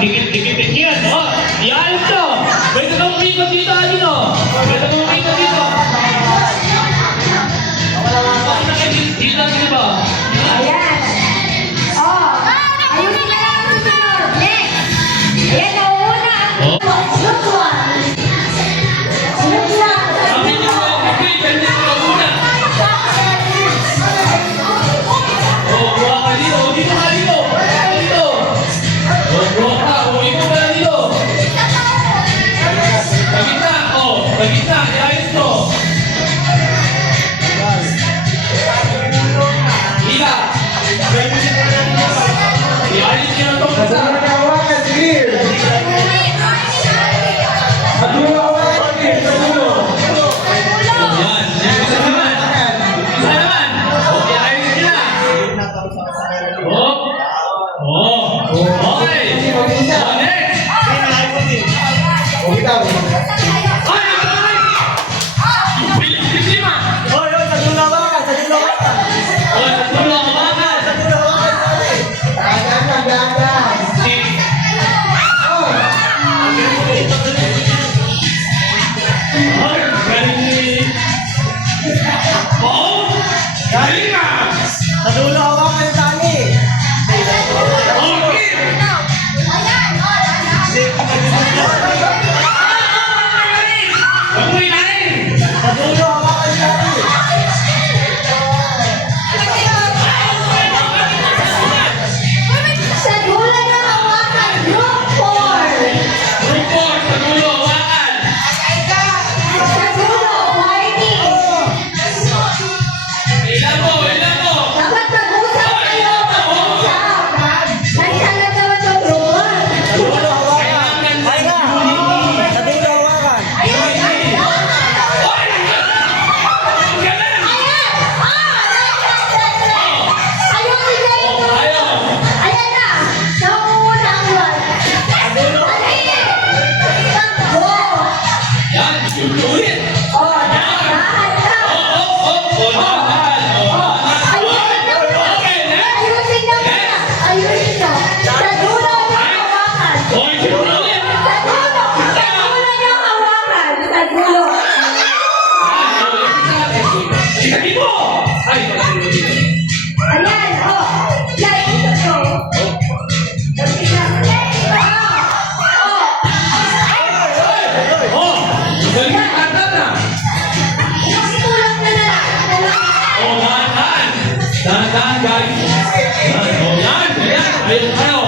Dikit-dikit yan. Oh, yan to. Pwede kang umikot dito, Alino. Pwede kang umikot dito. Dito, dito ba? Ayan. Oh, ayusin na lang ang susunod. Next. Ayan, nauuna. Look one. Look one. Sabi niyo po, okay, pwede ka muna. Oh, buha ka dito. Dito ka dito. Dito. Oh, buha ka. Oh, ikaw ka dito. Pagkita. Oh, pagkita. Iayos to. Hila. Iayos nyo na to. Yan. Isa naman. Isa naman. Okay, ayos nyo na. Oh. Oh. Okay. Oh, next. Ay, ay! Bilis, lima. Oh, sa dulo ang bakas. Ay, galing. Oh, galing na. Okay. Amoy na rin. Sa dulo ng hawakan, group 4. Group 4, sa dulo, hawakan. Sa dulo, fighting. Ilan mo, ilan mo. Dapat mag-usap kayo. Mag-usap. Nandiyan na naman yung group 1. Kailangan na. Ayun, ayun. Ay! Galing! Ayun, ayun. Ayaw. Ayan na. Nauuna ang one. Go. Yan, ulit. Oh, dahan ka. Dahan. Okay, next. Ayusin na muna. Ayusin na. Sa dulo ng hawakan. Okay, ulit. Sa dulo. Sa dulo ng hawakan. Sa dulo. Sige mo! Ay, Ayan, oh. Yan, ito to. oh, galing ka kanta na. Tulak na na lang. Oh, dahan. Dahan, guys. Oh, yan. Ayun, ayaw.